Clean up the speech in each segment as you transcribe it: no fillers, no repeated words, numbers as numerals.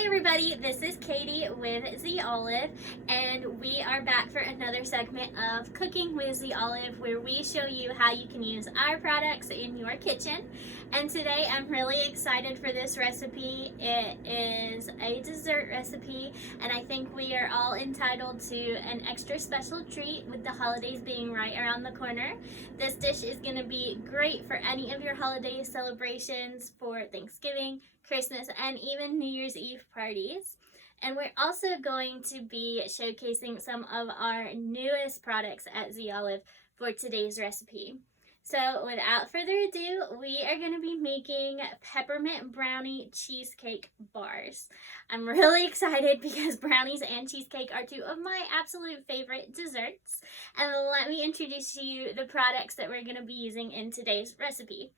Hi everybody, this is Katie with The Olive, and we are back for another segment of Cooking with The Olive, where we show you how you can use our products in your kitchen. And today I'm really excited for this recipe. It is a dessert recipe, and I think we are all entitled to an extra special treat with the holidays being right around the corner. This dish is going to be great for any of your holiday celebrations, for Thanksgiving, Christmas, and even New Year's Eve parties. And we're also going to be showcasing some of our newest products at The Olive for today's recipe. So without further ado, we are going to be making peppermint brownie cheesecake bars. I'm really excited because brownies and cheesecake are two of my absolute favorite desserts. And let me introduce to you the products that we're going to be using in today's recipe.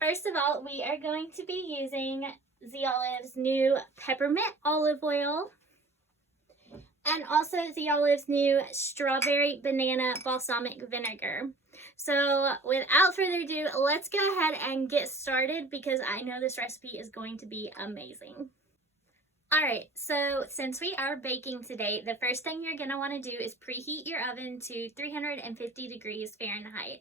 First of all, we are going to be using The Olive's new peppermint olive oil, and also The Olive's new strawberry banana balsamic vinegar. So without further ado, let's go ahead and get started because I know this recipe is going to be amazing. Alright, so since we are baking today, the first thing you're going to want to do is preheat your oven to 350 degrees Fahrenheit.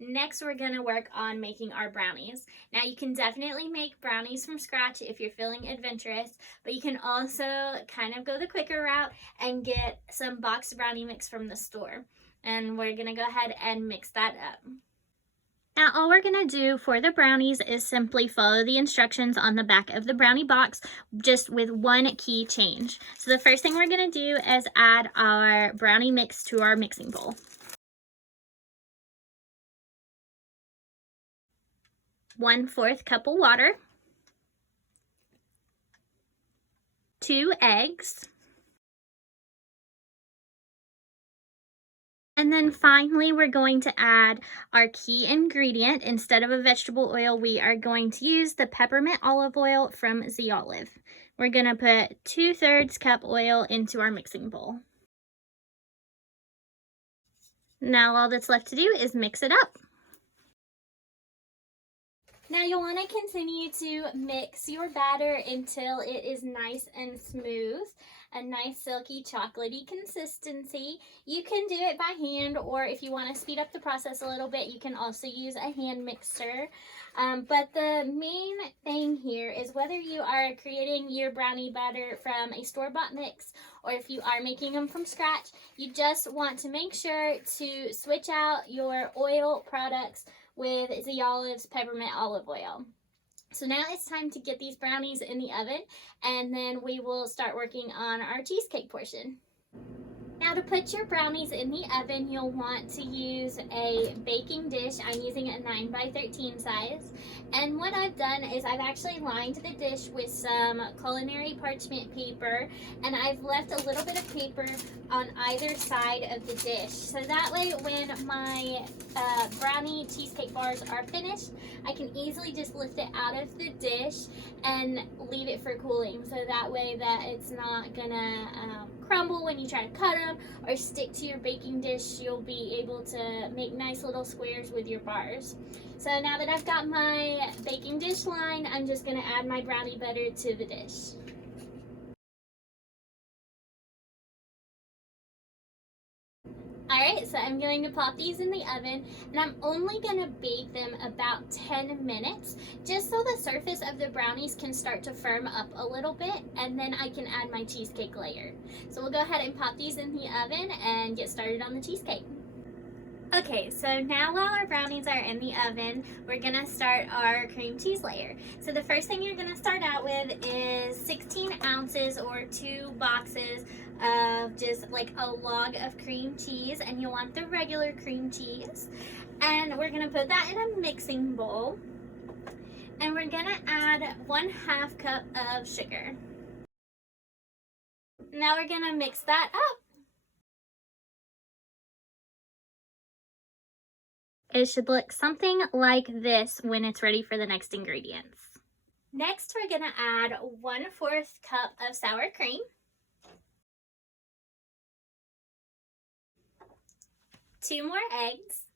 Next, we're going to work on making our brownies. Now, you can definitely make brownies from scratch if you're feeling adventurous, but you can also kind of go the quicker route and get some boxed brownie mix from the store. And we're going to go ahead and mix that up. Now, all we're going to do for the brownies is simply follow the instructions on the back of the brownie box, just with one key change. So the first thing we're going to do is add our brownie mix to our mixing bowl. 1/4 cup of water, 2 eggs, and then finally we're going to add our key ingredient. Instead of a vegetable oil, we are going to use the peppermint olive oil from The Olive. We're going to put 2/3 cup oil into our mixing bowl. Now all that's left to do is mix it up. Now you'll want to continue to mix your batter until it is nice and smooth, a nice silky chocolatey consistency. You can do it by hand, or if you want to speed up the process a little bit, you can also use a hand mixer. But the main thing here is whether you are creating your brownie batter from a store-bought mix or if you are making them from scratch, you just want to make sure to switch out your oil products with The Olive's peppermint olive oil. So now it's time to get these brownies in the oven, and then we will start working on our cheesecake portion. Now, to put your brownies in the oven, you'll want to use a baking dish. I'm using a 9x13 size. And what I've done is I've actually lined the dish with some culinary parchment paper, and I've left a little bit of paper on either side of the dish. So that way when my brownie cheesecake bars are finished, I can easily just lift it out of the dish and leave it for cooling. So that way that it's not gonna crumble when you try to cut them or stick to your baking dish. You'll be able to make nice little squares with your bars. So now that I've got my baking dish lined, I'm just going to add my brownie butter to the dish. Alright, so I'm going to pop these in the oven, and I'm only going to bake them about 10 minutes, just so the surface of the brownies can start to firm up a little bit, and then I can add my cheesecake layer. So we'll go ahead and pop these in the oven and get started on the cheesecake. Okay, so now while our brownies are in the oven, we're going to start our cream cheese layer. So the first thing you're going to start out with is 16 ounces or 2 boxes of just like a log of cream cheese, and you'll want the regular cream cheese. And we're going to put that in a mixing bowl, and we're going to add 1/2 cup of sugar. Now we're going to mix that up. It should look something like this when it's ready for the next ingredients. Next, we're going to add 1/4 cup of sour cream, 2 more eggs,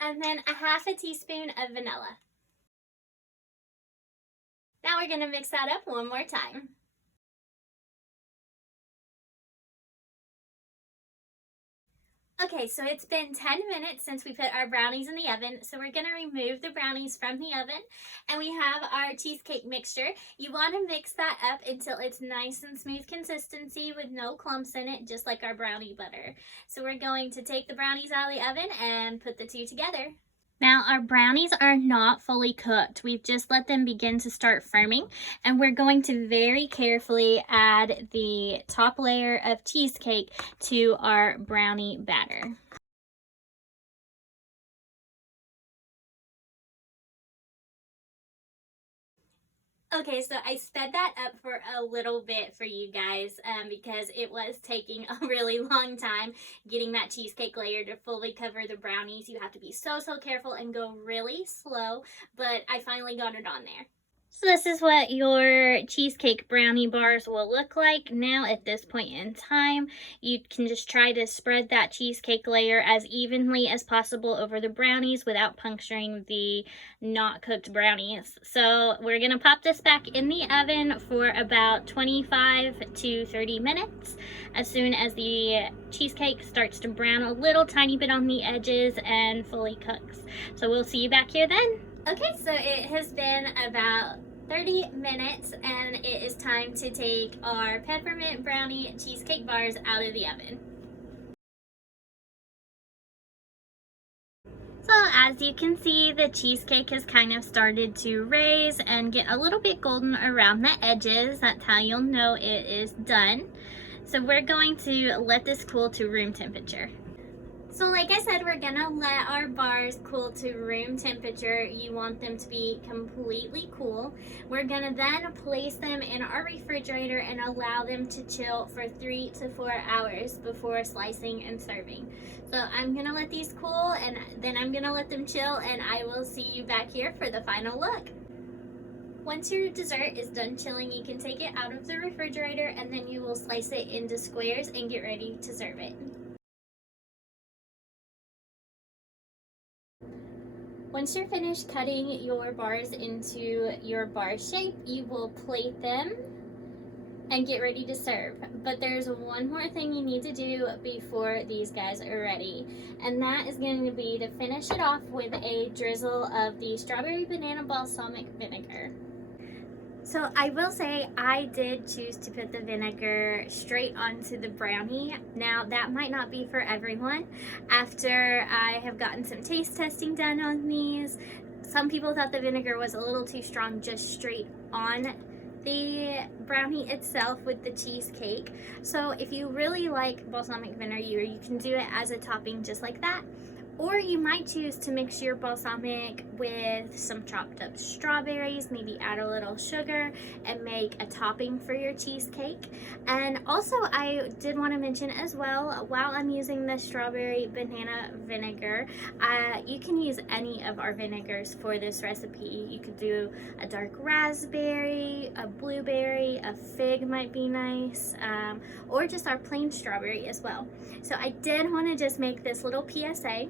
and then 1/2 teaspoon of vanilla. we're gonna mix that up one more time. Okay, so it's been 10 minutes since we put our brownies in the oven, so we're gonna remove the brownies from the oven, and we have our cheesecake mixture. You wanna mix that up until it's nice and smooth consistency with no clumps in it, just like our brownie butter. So we're going to take the brownies out of the oven and put the two together. Now our brownies are not fully cooked. We've just let them begin to start firming, and we're going to very carefully add the top layer of cheesecake to our brownie batter. Okay, so I sped that up for a little bit for you guys because it was taking a really long time getting that cheesecake layer to fully cover the brownies. You have to be so careful and go really slow, but I finally got it on there. So this is what your cheesecake brownie bars will look like. Now at this point in time, you can just try to spread that cheesecake layer as evenly as possible over the brownies without puncturing the not cooked brownies. So we're gonna pop this back in the oven for about 25 to 30 minutes. As soon as the cheesecake starts to brown a little tiny bit on the edges and fully cooks. So we'll see you back here then. Okay, so it has been about 30 minutes and it is time to take our peppermint brownie cheesecake bars out of the oven. So as you can see, the cheesecake has kind of started to raise and get a little bit golden around the edges. That's how you'll know it is done. So we're going to let this cool to room temperature. So like I said, we're gonna let our bars cool to room temperature. You want them to be completely cool. We're gonna then place them in our refrigerator and allow them to chill for 3 to 4 hours before slicing and serving. So I'm gonna let these cool and then I'm gonna let them chill, and I will see you back here for the final look. Once your dessert is done chilling, you can take it out of the refrigerator and then you will slice it into squares and get ready to serve it. Once you're finished cutting your bars into your bar shape, you will plate them and get ready to serve. But there's one more thing you need to do before these guys are ready, and that is going to be to finish it off with a drizzle of the strawberry banana balsamic vinegar. So I will say I did choose to put the vinegar straight onto the brownie. Now that might not be for everyone. After I have gotten some taste testing done on these, some people thought the vinegar was a little too strong just straight on the brownie itself with the cheesecake. So if you really like balsamic vinegar, you can do it as a topping just like that. Or you might choose to mix your balsamic with some chopped up strawberries, maybe add a little sugar and make a topping for your cheesecake. And also I did want to mention as well, while I'm using the strawberry banana vinegar, you can use any of our vinegars for this recipe. You could do a dark raspberry, a blueberry, a fig might be nice, or just our plain strawberry as well. So I did want to just make this little PSA.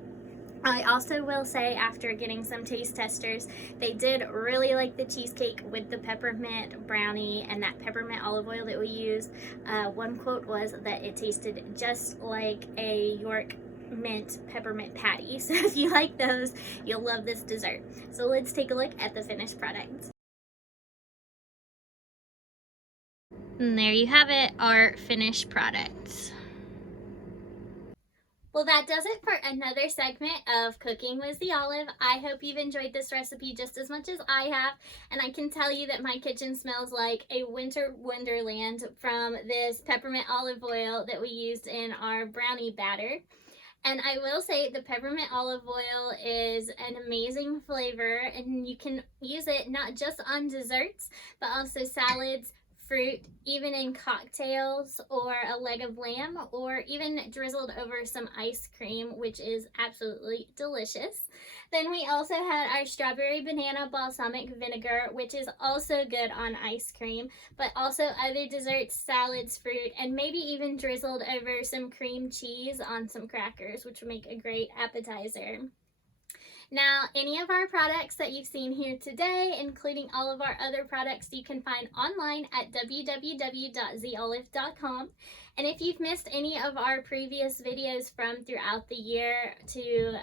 I also will say, after getting some taste testers, they did really like the cheesecake with the peppermint brownie and that peppermint olive oil that we used. One quote was that it tasted just like a York mint peppermint patty. So if you like those, you'll love this dessert. So let's take a look at the finished product. And there you have it, our finished product. Well, that does it for another segment of Cooking with the Olive. I hope you've enjoyed this recipe just as much as I have, and I can tell you that my kitchen smells like a winter wonderland from this peppermint olive oil that we used in our brownie batter. And I will say the peppermint olive oil is an amazing flavor, and you can use it not just on desserts, but also salads, fruit, even in cocktails, or a leg of lamb, or even drizzled over some ice cream, which is absolutely delicious. Then we also had our strawberry banana balsamic vinegar, which is also good on ice cream, but also other desserts, salads, fruit, and maybe even drizzled over some cream cheese on some crackers, which would make a great appetizer. Now, any of our products that you've seen here today, including all of our other products, you can find online at www.zolive.com. And if you've missed any of our previous videos from throughout the year to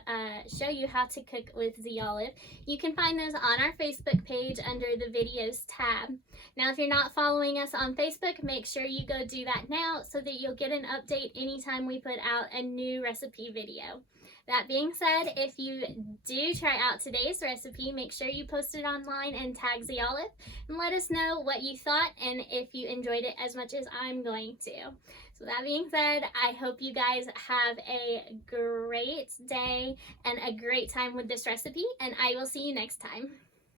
show you how to cook with Z Olive, you can find those on our Facebook page under the videos tab. Now, if you're not following us on Facebook, make sure you go do that now so that you'll get an update anytime we put out a new recipe video. That being said, if you do try out today's recipe, make sure you post it online and tag Z Olive and let us know what you thought and if you enjoyed it as much as I'm going to. So that being said, I hope you guys have a great day and a great time with this recipe, and I will see you next time.